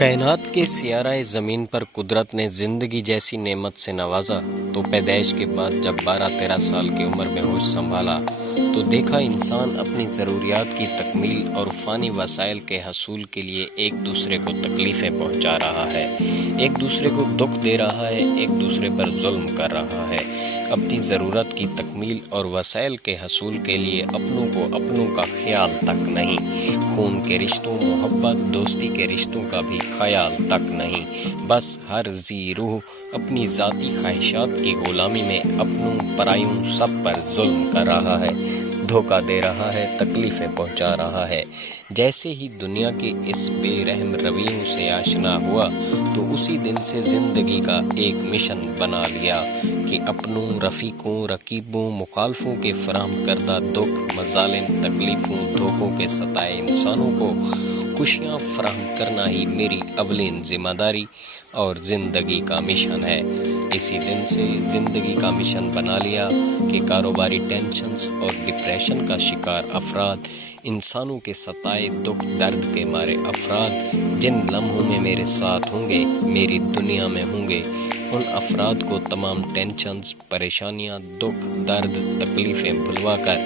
کائنات کے سیارۂ زمین پر قدرت نے زندگی جیسی نعمت سے نوازا تو پیدائش کے بعد جب 12-13 سال کی عمر میں ہوش سنبھالا تو دیکھا انسان اپنی ضروریات کی تکمیل اور فانی وسائل کے حصول کے لیے ایک دوسرے کو تکلیفیں پہنچا رہا ہے، ایک دوسرے کو دکھ دے رہا ہے، ایک دوسرے پر ظلم کر رہا ہے۔ اپنی ضرورت کی تکمیل اور وسائل کے حصول کے لیے اپنوں کو اپنوں کا خیال تک نہیں، خون کے رشتوں، محبت، دوستی کے رشتوں کا بھی خیال تک نہیں، بس ہر ذی روح اپنی ذاتی خواہشات کی غلامی میں اپنوں پرائیوں سب پر ظلم کر رہا ہے، دھوکہ دے رہا ہے، تکلیفیں پہنچا رہا ہے۔ جیسے ہی دنیا کے اس بے رحم رویوں سے آشنا ہوا تو اسی دن سے زندگی کا ایک مشن بنا لیا کہ اپنوں، رفیقوں، رقیبوں، مخالفوں کے فراہم کردہ دکھ، مظالم، تکلیفوں، دھوکوں کے ستائے انسانوں کو خوشیاں فراہم کرنا ہی میری اولین ذمہ داری اور زندگی کا مشن ہے۔ اسی دن سے زندگی کا مشن بنا لیا کہ کاروباری ٹینشنز اور ڈپریشن کا شکار افراد، انسانوں کے ستائے دکھ درد کے مارے افراد جن لمحوں میں میرے ساتھ ہوں گے، میری دنیا میں ہوں گے، ان افراد کو تمام ٹینشنز، پریشانیاں، دکھ، درد، تکلیفیں بھلوا کر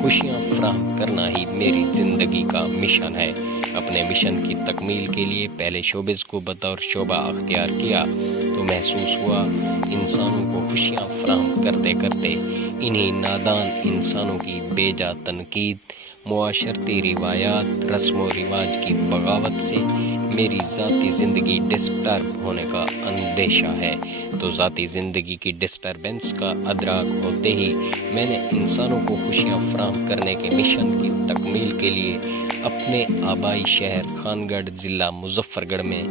خوشیاں فراہم کرنا ہی میری زندگی کا مشن ہے۔ اپنے مشن کی تکمیل کے لیے پہلے شوبز کو بطور شعبہ اختیار کیا تو محسوس ہوا انسانوں کو خوشیاں فراہم کرتے کرتے انہی نادان انسانوں کی بے جا تنقید، معاشرتی روایات، رسم و رواج کی بغاوت سے میری ذاتی زندگی ڈسٹرب ہونے کا اندیشہ ہے۔ تو ذاتی زندگی کی ڈسٹربنس کا ادراک ہوتے ہی میں نے انسانوں کو خوشیاں فراہم کرنے کے مشن کی تکمیل کے لیے اپنے آبائی شہر خانگڑھ ضلع مظفر گڑھ میں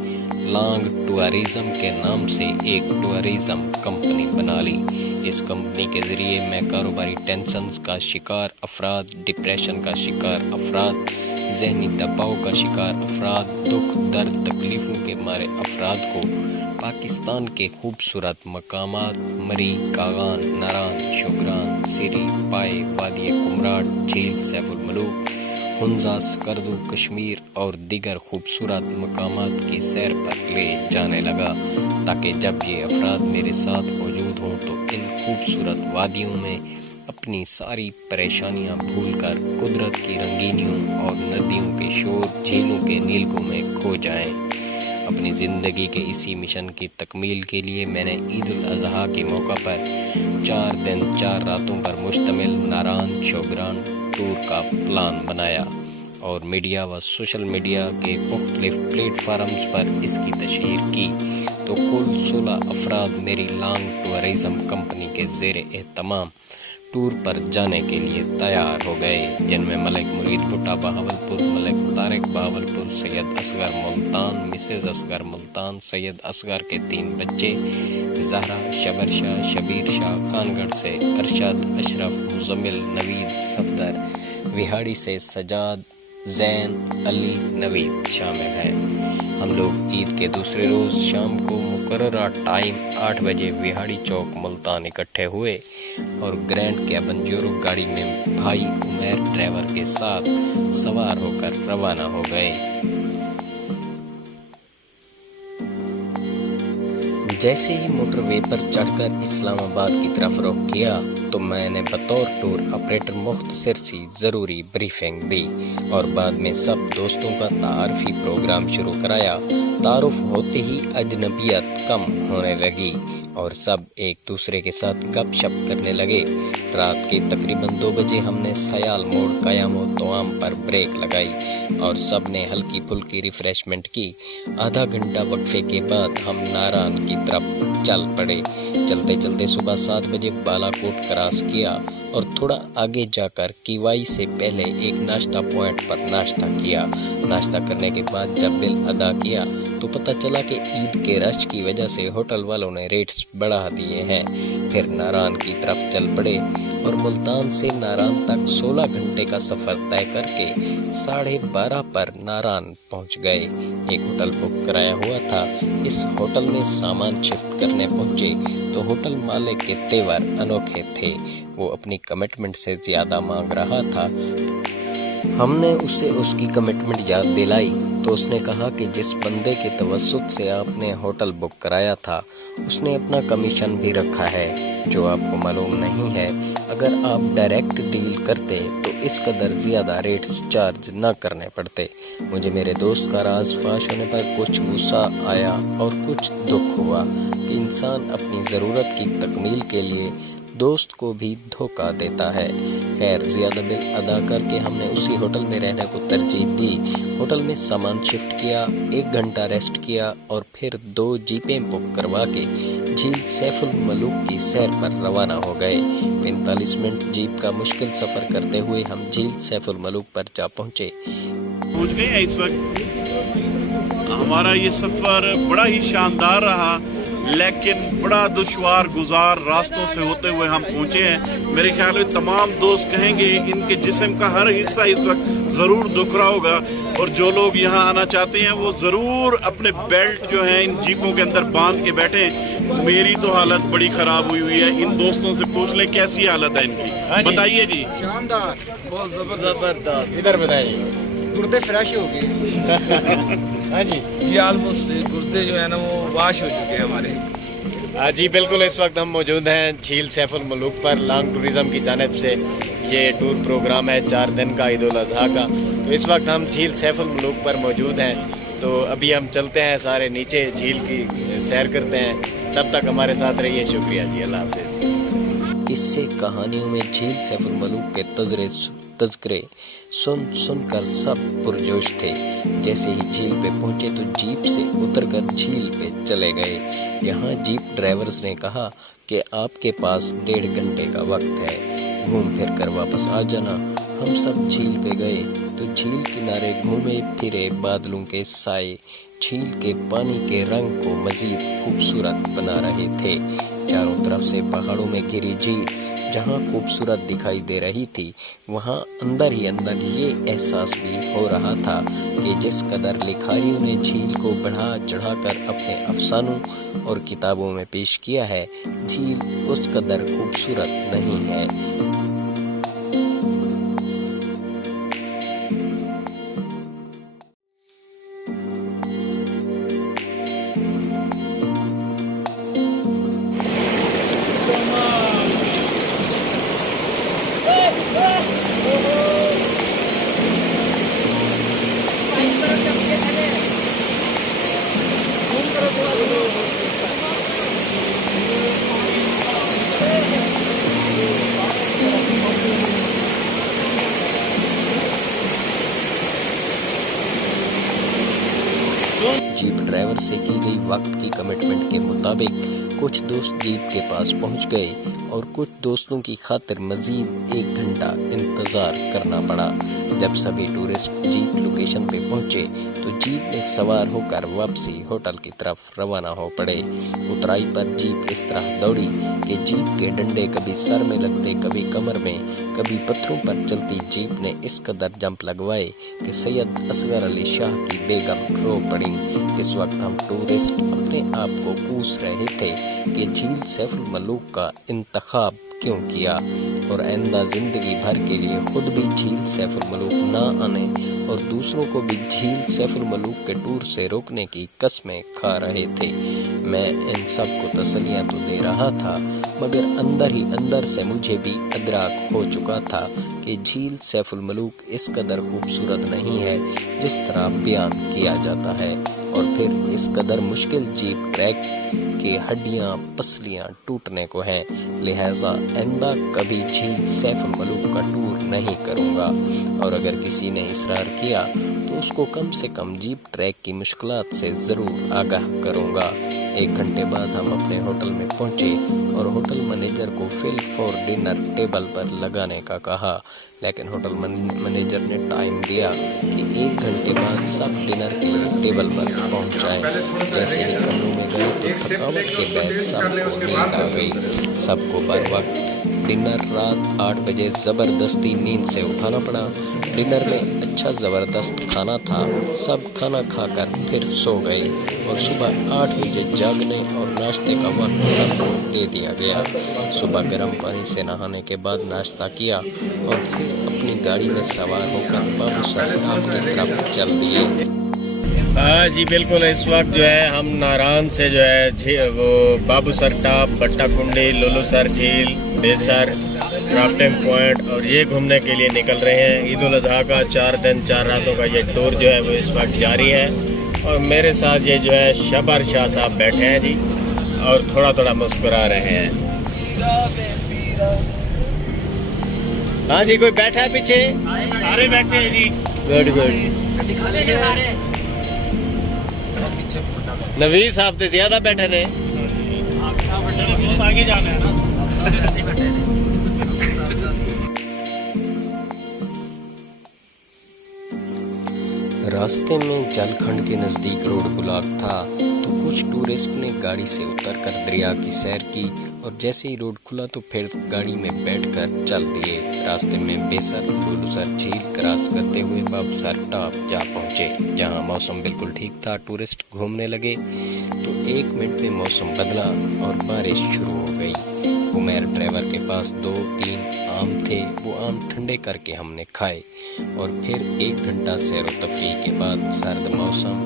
لانگ ٹورازم کے نام سے ایک ٹورازم کمپنی بنا لی۔ اس کمپنی کے ذریعے میں کاروباری ٹینشنز کا شکار افراد، ڈپریشن کا شکار افراد، ذہنی دباؤ کا شکار افراد، دکھ درد تکلیفوں کے مارے افراد کو پاکستان کے خوبصورت مقامات مری، کاغان، ناران، شوگران، سری، پائے، وادی کمراٹ، جھیل سیف الملوک، ہنزا، سکردو، کشمیر اور دیگر خوبصورت مقامات کی سیر پر لے جانے لگا تاکہ جب یہ افراد میرے ساتھ موجود ہوں تو ان خوبصورت وادیوں میں اپنی ساری پریشانیاں بھول کر قدرت کی رنگینیوں اور ندیوں کے شور، جھیلوں کے نیلگوں میں کھو جائیں۔ اپنی زندگی کے اسی مشن کی تکمیل کے لیے میں نے عید الاضحیٰ کے موقع پر 4 دن 4 راتوں پر مشتمل ناران شوگران ٹور کا پلان بنایا اور میڈیا و سوشل میڈیا کے مختلف پلیٹ فارمز پر اس کی تشہیر کی تو کل 16 افراد میری لانگ ٹورازم کمپنی کے زیر اہتمام ٹور پر جانے کے لیے تیار ہو گئے، جن میں ملک مرید بھٹا بہاولپور، ملک طارق بہاولپور، سید اصغر ملتان، مسز اصغر ملتان، سید اصغر کے 3 بچے، زہرا، شبر شاہ، شبیر شاہ، خانگڑھ سے ارشد، اشرف، مزمل، نوید، صفدر، وہاڑی سے سجاد، زین، علی، نوید شامل ہیں۔ ہم لوگ عید کے دوسرے روز شام کو مقررہ ٹائم 8 بجے وہاڑی چوک ملتان اکٹھے ہوئے اور گرینڈ کیبن جورو گاڑی میں بھائی عمیر ڈرائیور کے ساتھ سوار ہو کر روانہ ہو گئے۔ جیسے ہی موٹر وے پر چڑھ کر اسلام آباد کی طرف رخ کیا تو میں نے بطور ٹور آپریٹر مختصر سی ضروری بریفنگ دی اور بعد میں سب دوستوں کا تعارفی پروگرام شروع کرایا۔ تعارف ہوتے ہی اجنبیت کم ہونے لگی اور سب ایک دوسرے کے ساتھ گپ شپ کرنے لگے۔ رات کے تقریباً 2 بجے ہم نے سیال موڑ قیام و توام پر بریک لگائی اور سب نے ہلکی پھلکی ریفریشمنٹ کی۔ آدھا گھنٹہ وقفے کے بعد ہم ناران کی طرف چل پڑے۔ چلتے چلتے صبح 7 بجے بالا کوٹ کراس کیا اور تھوڑا آگے جا کر کیوائی سے پہلے ایک ناشتہ پوائنٹ پر ناشتہ کیا۔ ناشتہ کرنے کے بعد جب بل ادا کیا تو پتہ چلا کہ عید کے رش کی وجہ سے ہوٹل والوں نے ریٹس بڑھا دیے ہیں۔ پھر ناران کی طرف چل پڑے اور ملتان سے ناران تک 16 گھنٹے کا سفر طے کر کے 12:30 پر ناران پہنچ گئے۔ ایک ہوٹل بک کرایا ہوا تھا، اس ہوٹل میں سامان شفٹ کرنے پہنچے تو ہوٹل مالک کے تیور انوکھے تھے۔ وہ اپنی کمٹمنٹ سے زیادہ مانگ رہا تھا ہم نے اسے اس کی کمٹمنٹ یاد دلائی تو اس نے کہا کہ جس بندے کے توسط سے آپ نے ہوٹل بک کرایا تھا اس نے اپنا کمیشن بھی رکھا ہے جو آپ کو معلوم نہیں ہے۔ اگر آپ ڈائریکٹ ڈیل کرتے تو اس قدر زیادہ ریٹس چارج نہ کرنے پڑتے۔ مجھے میرے دوست کا راز فاش ہونے پر کچھ غصہ آیا اور کچھ دکھ ہوا کہ انسان اپنی ضرورت کی تکمیل کے لیے دوست کو بھی دھوکہ دیتا ہے۔ خیر زیادہ بل ادا کر کے ہم نے اسی ہوٹل میں رہنے کو ترجیح دی۔ ہوٹل میں سامان شفٹ کیا، 1 گھنٹہ ریسٹ کیا اور پھر 2 جیپیں بک کروا کے جھیل سیف الملوک کی سیر پر روانہ ہو گئے۔ 45 منٹ جیپ کا مشکل سفر کرتے ہوئے ہم جھیل سیف الملوک پر جا پہنچے۔ پہنچ گئے ہیں اس وقت۔ ہمارا یہ سفر بڑا ہی شاندار رہا لیکن بڑا دشوار گزار راستوں سے ہوتے ہوئے ہم پہنچے ہیں۔ میرے خیال میں تمام دوست کہیں گے ان کے جسم کا ہر حصہ اس وقت ضرور دکھ رہا ہوگا، اور جو لوگ یہاں آنا چاہتے ہیں وہ ضرور اپنے بیلٹ جو ہیں ان جیپوں کے اندر باندھ کے بیٹھیں۔ میری تو حالت بڑی خراب ہوئی ہے، ان دوستوں سے پوچھ لیں کیسی حالت ہے ان کی۔ بتائیے جی۔ شاندار، بہت زبردست۔ ادھر بتائیے۔ گردے فریش ہو گئے۔ ہاں جی آلموسٹ گردے جو ہے نا وہ واش ہو چکے ہیں ہمارے۔ جی بالکل، اس وقت ہم موجود ہیں جھیل سیف الملوک پر۔ لانگ ٹورزم کی جانب سے یہ ٹور پروگرام ہے 4 دن کا عید الاضحیٰ کا۔ تو اس وقت ہم جھیل سیف الملوک پر موجود ہیں، تو ابھی ہم چلتے ہیں سارے نیچے جھیل کی سیر کرتے ہیں۔ تب تک ہمارے ساتھ رہیے، شکریہ جی، اللہ حافظ۔ قصے کہانیوں میں جھیل سیف الملوک کے تذکرے سن کر سب پرجوش تھے۔ جیسے ہی جھیل پہ پہنچے تو جیپ سے اتر کر جھیل پہ چلے گئے۔ یہاں جیپ ڈرائیورز نے کہا کہ آپ کے پاس 1.5 گھنٹے کا وقت ہے، گھوم پھر کر واپس آ جانا۔ ہم سب جھیل پہ گئے تو جھیل کنارے گھومے پھرے بادلوں کے سائے جھیل کے پانی کے رنگ کو مزید خوبصورت بنا رہے تھے۔ چاروں طرف سے پہاڑوں میں گھری جھیل جہاں خوبصورت دکھائی دے رہی تھی، وہاں اندر ہی اندر یہ احساس بھی ہو رہا تھا کہ جس قدر لکھاریوں نے جھیل کو بڑھا چڑھا کر اپنے افسانوں اور کتابوں میں پیش کیا ہے، جھیل اس قدر خوبصورت نہیں ہے۔ جیپ ڈرائیور سے کی گئی وقت کی کمٹمنٹ کے مطابق کچھ دوست جیپ کے پاس پہنچ گئے اور کچھ دوستوں کی خاطر مزید 1 گھنٹہ انتظار کرنا پڑا۔ جب سبھی ٹورسٹ جیپ لوکیشن پہ پہنچے تو جیپ میں سوار ہو کر واپسی ہوٹل کی طرف روانہ ہو پڑے۔ اترائی پر جیپ اس طرح دوڑی کہ جیپ کے ڈنڈے کبھی سر میں لگتے، کبھی کمر میں، کبھی پتھروں پر چلتی جیپ نے اس قدر جمپ لگوائے کہ سید اصغر علی شاہ کی بیگم رو پڑیں۔ اس وقت ہم ٹورسٹ اپنے آپ کو کوس رہے تھے کہ جھیل سیف الملوک کا انتخاب کیوں کیا، اور آئندہ زندگی بھر کے لیے خود بھی جھیل سیف الملوک نہ آنے اور دوسروں کو بھی جھیل سیف الملوک کے ٹور سے روکنے کی قسمیں کھا رہے تھے۔ میں ان سب کو تسلیاں تو دے رہا تھا، مگر اندر ہی اندر سے مجھے بھی ادراک ہو چکا تھا کہ جھیل سیف الملوک اس قدر خوبصورت نہیں ہے جس طرح بیان کیا جاتا ہے، اور پھر اس قدر مشکل جیپ ٹریک کہ ہڈیاں پسلیاں ٹوٹنے کو ہیں، لہٰذا آئندہ کبھی جھیل سیف الملوک کا ٹور نہیں کروں گا، اور اگر کسی نے اصرار کیا تو اس کو کم سے کم جیپ ٹریک کی مشکلات سے ضرور آگاہ کروں گا۔ 1 گھنٹے بعد ہم اپنے ہوٹل میں پہنچے اور ہوٹل مینیجر کو فل فور ڈنر ٹیبل پر لگانے کا کہا، لیکن ہوٹل مینیجر نے ٹائم دیا کہ 1 گھنٹے بعد سب ڈنر کے لیے ٹیبل پر پہنچ جائیں۔ جیسے ہی کمروں میں گئے تو تھکاوٹ کے باعث سب کو نیند آ گئی۔ سب کو بر وقت ڈنر رات 8 بجے زبردستی نیند سے اٹھانا پڑا۔ ڈنر میں اچھا زبردست کھانا تھا، سب کھانا کھا کر پھر سو گئے، اور صبح 8 بجے جاگنے اور ناشتے کا وقت سب کو دے دیا گیا۔ صبح گرم پانی سے نہانے کے بعد ناشتہ کیا اور پھر अपनी गाड़ी में सवार होकर बाबू साहब की तरफ चल दिए। हाँ जी बिल्कुल, इस वक्त जो है हम नारायण से जो है वो बाबू सर टाप, बट्टा कुंडी, लुलू सर झील, बेसर, राफ्टिंग पॉइंट और ये घूमने के लिए निकल रहे हैं। ईद उल अज़हा का 4 दिन 4 रातों का ये टूर जो है वो इस वक्त जारी है और मेरे साथ ये जो है शबर शाह साहब बैठे हैं जी और थोड़ा थोड़ा मुस्कुरा रहे हैं। हाँ जी, कोई बैठा है पीछे? सारे बैठे हैं जी। Good good. नवीस साहब तो ज्यादा बैठे ने। बहुत आगे जाना है ना। रास्ते में जालखंड के नज़दीक रोड ब्लॉक था तो कुछ टूरिस्ट ने गाड़ी से उतरकर दरिया की सैर की और जैसे ही रोड खुला तो फिर गाड़ी में बैठकर चल दिए। रास्ते में बेसर, लुलूसर झील क्रॉस करते हुए बाबूसर टॉप जा पहुँचे, जहां मौसम बिल्कुल ठीक था। टूरिस्ट घूमने लगे तो 1 मिनट में मौसम बदला और बारिश शुरू हो गई। उमेर ड्राइवर के पास 2-3 आम थे, वो आम ठंडे करके हमने खाए और फिर 1 घंटा सैर व तफरीह के बाद सर्द मौसम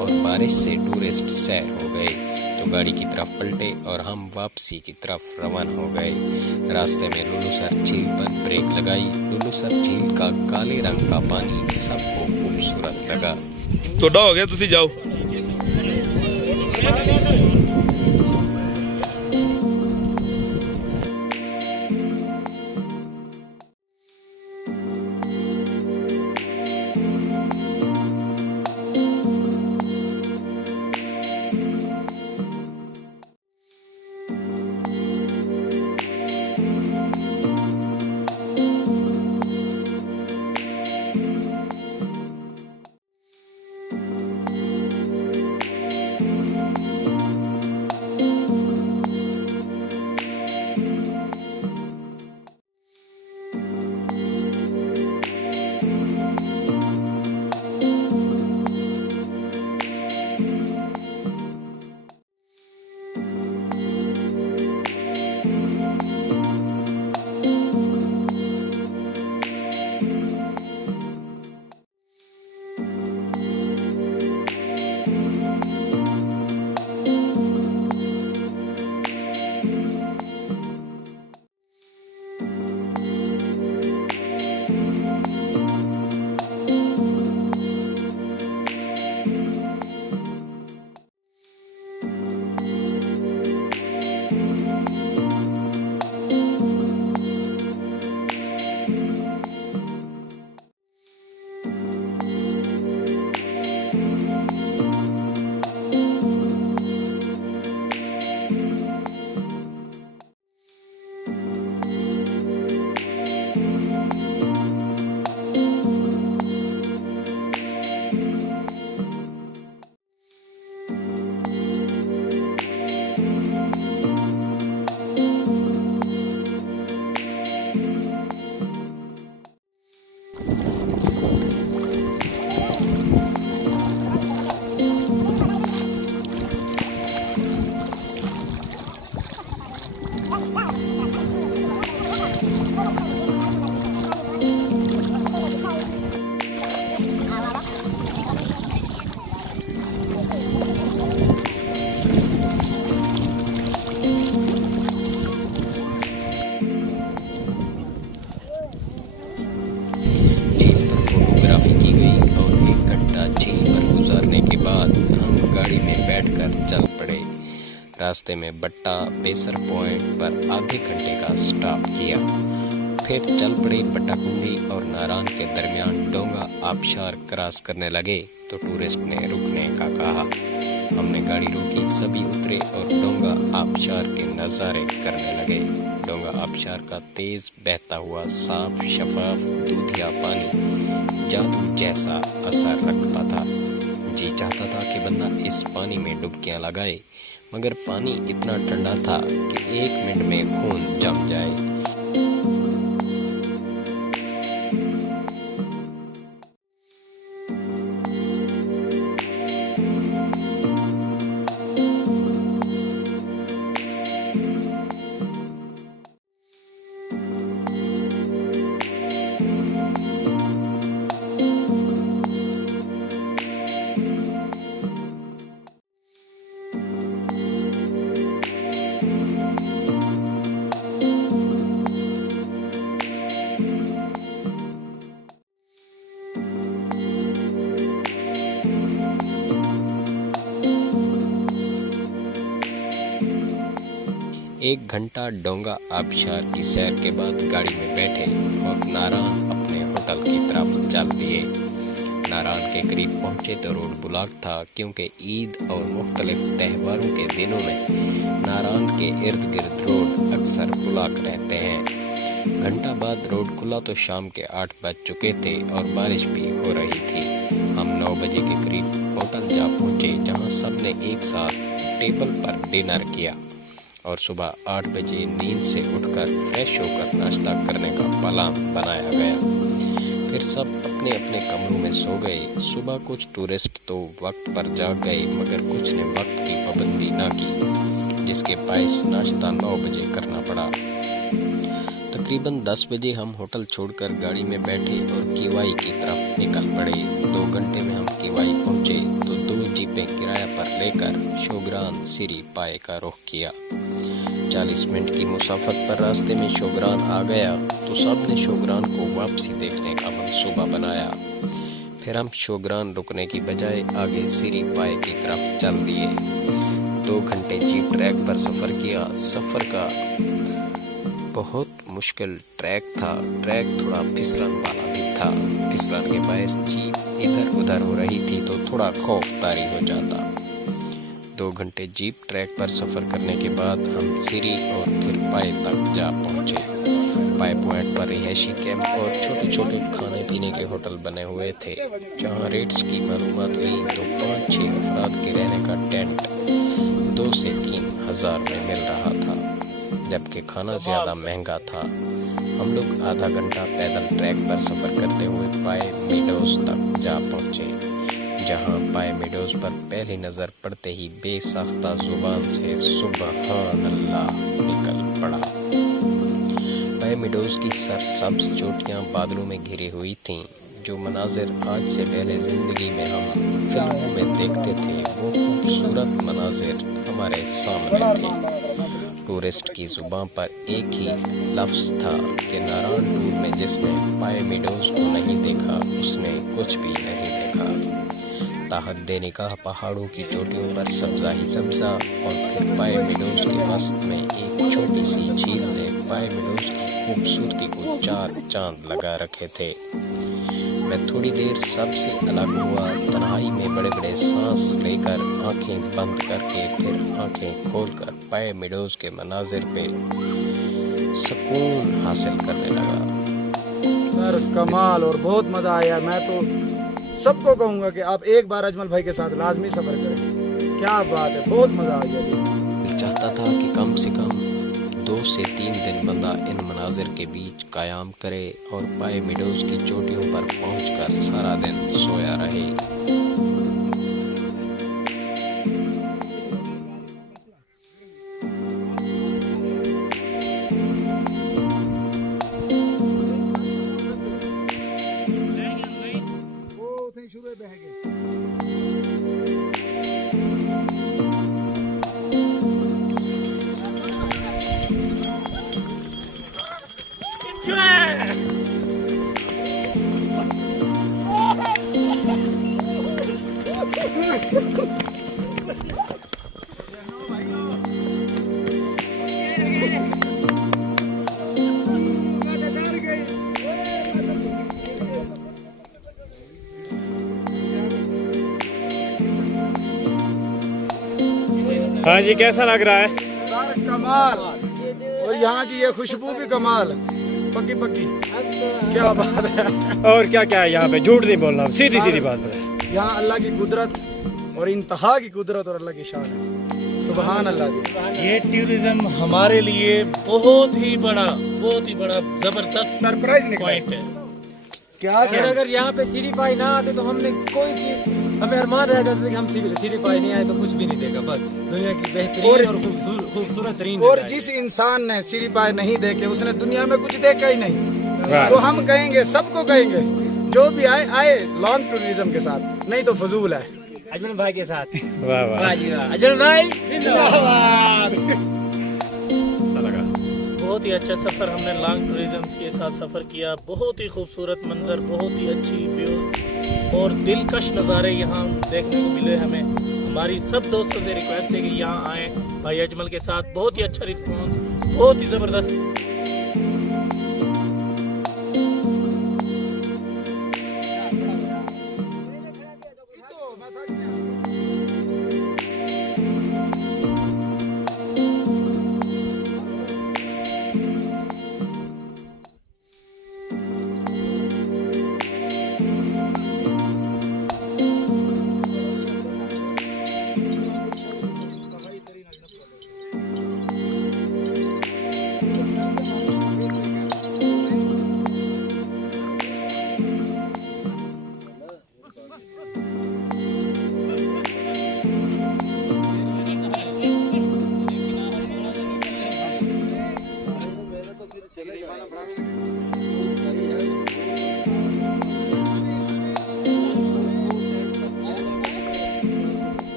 और बारिश से टूरिस्ट सैर हो गए तो गाड़ी की तरफ पलटे और हम वापसी की तरफ रवाना हो गए। रास्ते में लुलूसर झील पर ब्रेक लगाई। लुलूसर झील का काले रंग का पानी सबको खूबसूरत लगा। ਤੁਹਾਡਾ ਹੋ ਗਿਆ, ਤੁਸੀਂ ਜਾਓ। रास्ते में बट्टा बेसर पॉइंट पर आधे घंटे का स्टॉप किया, फिर चल पड़े बट्टा कुंडी और नारायण के दरमियान डोंगा आबशार क्रॉस करने लगे तो टूरिस्ट ने रुकने का कहा। हमने गाड़ी रोकी, सभी उतरे और डोंगा आबशार के नज़ारे करने लगे। डोंगा आबशार का तेज बहता हुआ साफ शफाफ दूधिया पानी जादू जैसा असर रखता था। जी चाहता था कि बंदा इस पानी में डुबकियां लगाए, मगर पानी इतना ठंडा था कि 1 मिनट में खून जम जाए। 1 घंटा डोंगा आबशार की सैर के बाद गाड़ी में बैठे और नारायण अपने होटल की तरफ चल दिए। नारायण के करीब पहुंचे तो रोड ब्लॉक था, क्योंकि ईद और मुख्तलिफ त्योहारों के दिनों में नारायण के इर्द गिर्द रोड अक्सर ब्लॉक रहते हैं। घंटा बाद रोड खुला तो शाम के 8 बज चुके थे और बारिश भी हो रही थी। हम 9 बजे के करीब होटल जा पहुंचे, जहां सब ने एक साथ टेबल पर डिनर किया और सुबह 8 बजे नींद से उठकर फ्रेश होकर नाश्ता करने का प्लान बनाया गया। फिर सब अपने अपने कमरों में सो गए। सुबह कुछ टूरिस्ट तो वक्त पर जाग गए, मगर कुछ ने वक्त की पाबंदी ना की, जिसके बायस नाश्ता 9 बजे करना पड़ा। तकरीबन 10 बजे हम होटल छोड़कर गाड़ी में बैठे और केवाई की तरफ निकल पड़े। 2 घंटे में हम केवाई पहुंचे तो 2 जीपें किराया पर लेकर शोगरान सिरी पाए का रुख किया। 40 मिनट की मुसाफत पर रास्ते में शोगरान आ गया तो सब ने शोगरान को वापसी देखने का मंसूबा बनाया। फिर हम शोगरान रुकने की बजाय आगे सिरी पाए की तरफ चल दिए। 2 घंटे जीप ट्रैक पर सफ़र किया। सफ़र का बहुत मुश्किल ट्रैक था। ट्रैक थोड़ा फिसलन वाला भी था। फिसलन के बायस जीप इधर उधर हो रही थी तो थोड़ा खौफ तारी हो जाता। 2 घंटे जीप ट्रैक पर सफ़र करने के बाद हम सिरी और फिर पाए तक जा पहुँचे। पाए पॉइंट पर रिहायशी कैंप और छोटे छोटे खाने पीने के होटल बने हुए थे। जहाँ रेट्स की मालूमात ली तो 5-6 अफराद के रहने का टेंट 2 से 3 हज़ार में मिल रहा था, जबकि खाना ज़्यादा महंगा था। हम लोग आधा घंटा पैदल ट्रैक पर सफ़र करते हुए पाए मीडोज़ तक जा पहुँचे, जहाँ पाए मीडोज़ पर पहली नज़र पड़ते ही बेसाख्ता ज़ुबान से सुबहान अल्लाह निकल पड़ा। पाए मीडोज़ की सरसब्ज़ चोटियाँ बादलों में घिरी हुई थीं। जो मनाजिर आज से पहले ज़िंदगी में हम फिल्मों में देखते थे, वो खूबसूरत मनाजिर हमारे सामने थे। टूरिस्ट की ज़ुबान पर एक ही लफ्ज़ था कि नारायण टूर में जिसने पाए मीडोज़ को नहीं देखा उसने कुछ भी नहीं देखा। ताहद निकाह पहाड़ों की चोटियों पर सब्ज़ा ही सब्ज़ा और फिर पाए मीडोज़ के वसत में एक छोटी सी झील ने पाए मीडोज़ की खूबसूरती को 4 चांद लगा रखे थे। मैं थोड़ी देर सबसे अलग हुआ। तन्हाई में बड़े बड़े सांस लेकर आंखें बंद करके फिर आंखें खोलकर पाए मीडोज़ के मनाजिर पे सुकून हासिल करने लगा। सर कमाल और बहुत मज़ा आया। मैं तो सबको कहूँगा कि आप एक बार अजमल भाई के साथ लाजमी सफ़र करें। क्या बात है, बहुत मज़ा आ गया जी। चाहता था कि कम से कम 2 से 3 दिन बंदा इन मनाजिर के बीच कायम करे और पाए मीडोज़ की चोटियों पर पहुंचकर सारा दिन सोया रहे। हाँ जी, कैसा लग रहा है? सर कमाल, और यहाँ की ये खुशबू भी कमाल, पक्की पक्की। क्या बात है। और क्या क्या है यहाँ पे? झूठ नहीं बोलना, सीधी सीधी बात बताए। यहाँ अल्लाह की कुदरत और इंतहा की कुदरत और अल्लाह की शान है। सुबहान अल्लाह जी। ये टूरिज्म हमारे लिए बहुत ही बड़ा जबरदस्त सरप्राइज निकला पॉइंट है। क्या सर अगर यहाँ पे सीरी पाई ना आते तो हमने कोई चीज, हमें अरमान रह जाता था कि हम सीरी पाई नहीं आए तो कुछ भी नहीं देगा। बस दुनिया की बेहतरीन और खूबसूरत तरीन। और जिस इंसान ने सीरी पाए नहीं देखे उसने दुनिया में कुछ देखा ही नहीं। तो हम कहेंगे, सबको कहेंगे, जो भी आए लॉन्ग टूरिज्म के साथ, नहीं तो फजूल है। अजमल भाई के साथ। वाह वाह जी वाह, अजमल भाई जिंदाबाद। बहुत ही अच्छा सफ़र हमने लॉन्ग टूरिज्म के साथ सफ़र किया। बहुत ही खूबसूरत मंजर, बहुत ही अच्छी व्यूज़ और दिलकश नज़ारे यहाँ देखने को मिले हमें। हमारी सब दोस्तों से रिक्वेस्ट है कि यहाँ आएँ भाई अजमल के साथ। बहुत ही अच्छा रिस्पॉन्स, बहुत ही ज़बरदस्त।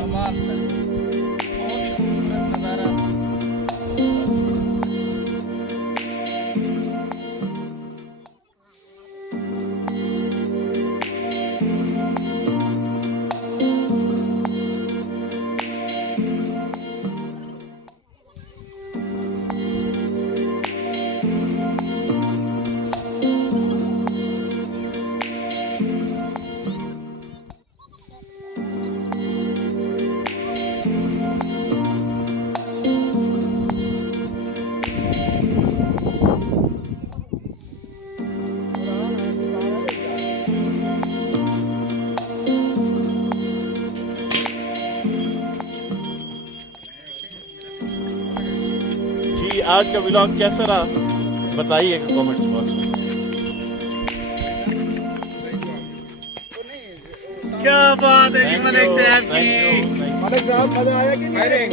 कमाल सर, बहुत ही खूबसूरत नज़ारा। जी आज का व्लॉग कैसा रहा बताइए कमेंट्स बॉक्स में। क्या बात है जी मलिक साहब की। मलिक साहब मजा आया कि नहीं?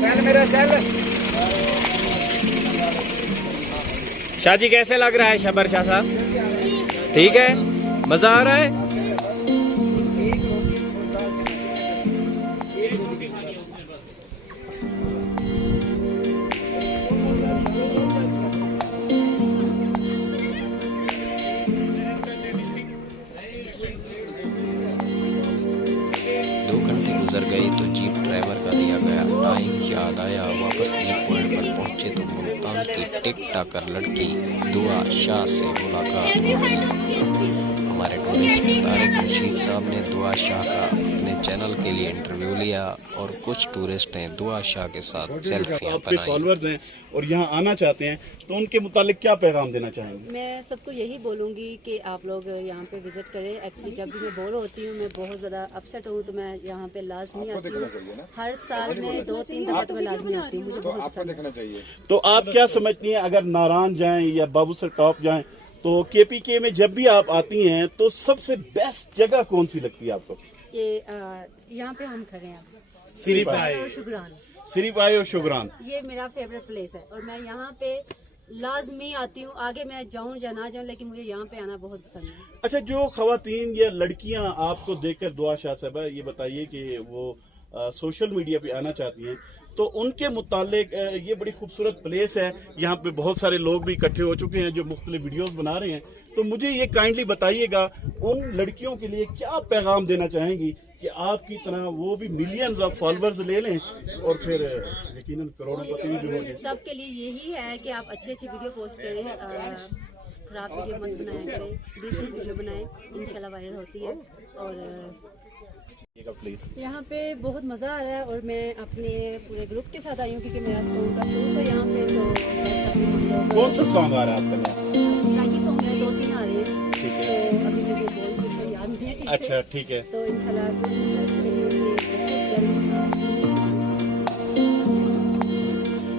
सेल मेरा सेल। शाह जी कैसे लग रहा है शबर शाह साहब? ठीक है, मजा आ रहा है? गुजर गई तो जीप ड्राइवर का दिया गया टाइम याद आया। वापस जीप पॉइंट पर पहुंचे तो मुल्तान की टिक टाकर लड़की दुआ शाह से मुलाकात हो गई। हमारे टूरिस्ट तारिक रशीद साहब ने दुआ शाह का अपने चैनल के लिए इंटरव्यू लिया और कुछ टूरिस्ट ने दुआ शाह के साथ सेल्फियां आपके बनाई। फॉलोअर्स हैं और यहाँ आना चाहते हैं तो उनके मुतालिक क्या पैगाम देना चाहेंगे? मैं सबको यही बोलूँगी कि आप लोग यहाँ पे विज़िट करें। एक्चुअली जब भी मैं बोर होती हूँ, मैं बहुत ज़्यादा अपसेट हूँ, तो मैं यहाँ पे लाजमी आती हूँ। हर साल में 2-3 दफ़ा तो मैं लाजमी आती हूँ, मुझे बहुत पसंद है। तो आप क्या समझती हैं अगर नारायण जाएं या बाबू सर टॉप जाएं तो केपीके में जब भी आप आती हैं तो सबसे बेस्ट जगह कौन सी लगती है आपको? ये यहाँ पे हम खड़े हैं सिरीपाई और शुक्रान, सिरीपाई और शुगरान, ये मेरा फेवरेट प्लेस है और मैं यहाँ पे लाजमी आती हूँ। आगे मैं जाऊँ या ना जाऊँ, लेकिन मुझे यहाँ पे आना बहुत पसंद है। अच्छा, जो खवातीन या लड़कियां आपको देखकर दुआ शाह साहबा ये बताइए कि वो सोशल मीडिया पे आना चाहती हैं तो उनके मुतालिक ये बड़ी खूबसूरत प्लेस है, यहाँ पे बहुत सारे लोग भी इकट्ठे हो चुके हैं जो मुख्तलिफ वीडियोस बना रहे हैं, तो मुझे ये काइंडली बताइएगा उन लड़कियों के लिए क्या पैगाम देना चाहेंगी कि आपकी तरह वो भी मिलियंस ऑफ फॉलोअर्स ले लें और फिर यकीनन करोड़पति भी हो जाए। सबके लिए यही है कि आप अच्छी अच्छी वीडियो पोस्ट करें, खराब वीडियो मत बनाया करें, डिसेंट वीडियो बनाएं, इंशाल्लाह वायरल होती है। और यहाँ पे बहुत मज़ा आ रहा है और मैं अपने पूरे ग्रुप के साथ आई हूँ क्योंकि मेरा सॉन्ग का शूट है यहाँ पे। तो बस अभी हम लोग कौन सा सॉन्ग आ रहा है आपका? सॉन्ग है, 2-3 आ रहे हैं। ठीक है, तो अभी मुझे बोल कुछ याद नहीं है। अच्छा ठीक है, तो इंशाल्लाह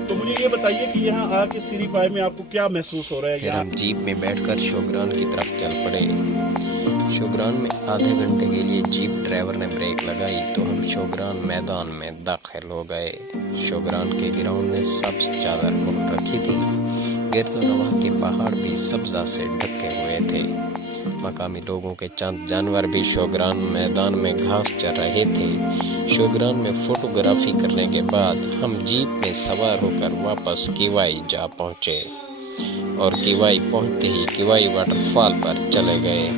तो मुझे ये बताइए कि यहाँ आके सिरीपाई में आपको क्या महसूस हो रहा है? फिर हम जीप में बैठकर शोग्रान की तरफ चल पड़े। शोग्रान में आधे घंटे के लिए जीप ड्राइवर ने ब्रेक लगाई तो हम शोग्रान मैदान में दाखिल हो गए। शोग्रान के ग्राउंड में सब्ज चादर ओढ़ रखी थी। गिरदोनवा के पहाड़ भी सब्जा से ढके हुए थे। मकामी लोगों के चंद जानवर भी शोग्रान मैदान में घास चर रहे थे। शोग्रान में फोटोग्राफी करने के बाद हम जीप में सवार होकर वापस किवाई जा पहुंचे और किवाई पहुंचते ही किवाई वाटरफॉल पर चले गए।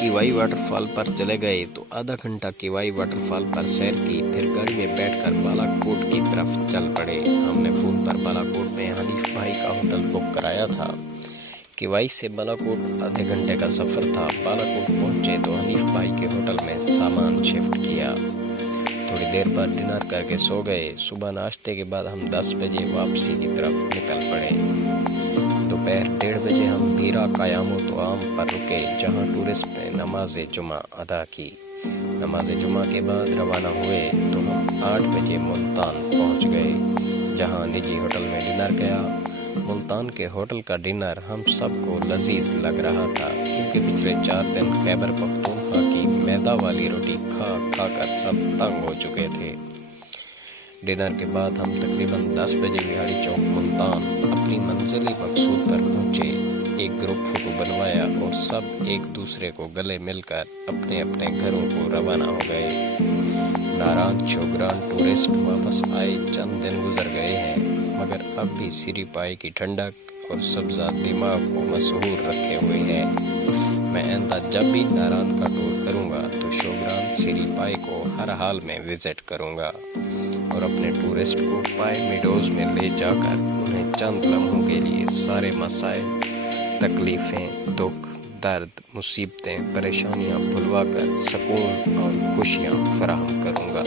किवाई वाटरफॉल पर चले गए तो आधा घंटा किवाई वाटरफॉल पर सैर की, फिर गाड़ी में बैठकर बालाकोट की तरफ चल पड़े। हमने फोन पर बालाकोट में हनीफ भाई का होटल बुक कराया था। किवाई से बालाकोट आधे घंटे का सफ़र था। बालाकोट पहुंचे तो हनीफ भाई के होटल में सामान शिफ्ट किया। थोड़ी देर बाद डिनर करके सो गए। सुबह नाश्ते के बाद हम 10 बजे वापसी की तरफ निकल पड़े। दोपहर 1:30 बजे हम बीरा क़यामुत आम पर रुके, जहां टूरिस्ट ने नमाज जुमा अदा की। नमाज जुमा के बाद रवाना हुए तो हम 8 बजे मुल्तान पहुंच गए, जहां निजी होटल में डिनर किया। मुल्तान के होटल का डिनर हम सबको लजीज लग रहा था, क्योंकि पिछले 4 दिन खैबर पख्तूनख्वा की मैदा वाली रोटी खा खा कर सब तंग हो चुके थे। डिनर के बाद हम तकरीबन 10 बजे बिहाड़ी चौक मुल्तान अपनी मंजिली मकसूद पर पहुंचे। एक ग्रुप फोटो बनवाया और सब एक दूसरे को गले मिलकर अपने अपने घरों को रवाना हो गए। नाराज शोग्रान टूरिस्ट वापस आए। चंद दिन गुजर गए हैं, मगर अब भी सिरी पाई की ठंडक और सब्जा दिमाग को मशहूर रखे हुए है। मैं आइंदा जब भी नारायण का टूर करूंगा तो शोग्रान सिरी पाई को हर हाल में विजिट करूंगा और अपने टूरिस्ट को पाई मीडोज में ले जाकर उन्हें चंद लम्हों के लिए सारे मसाइल, तकलीफ़ें, दुख, दर्द, मुसीबतें, परेशानियां भुलवा कर सुकून और खुशियां फराहम करूंगा।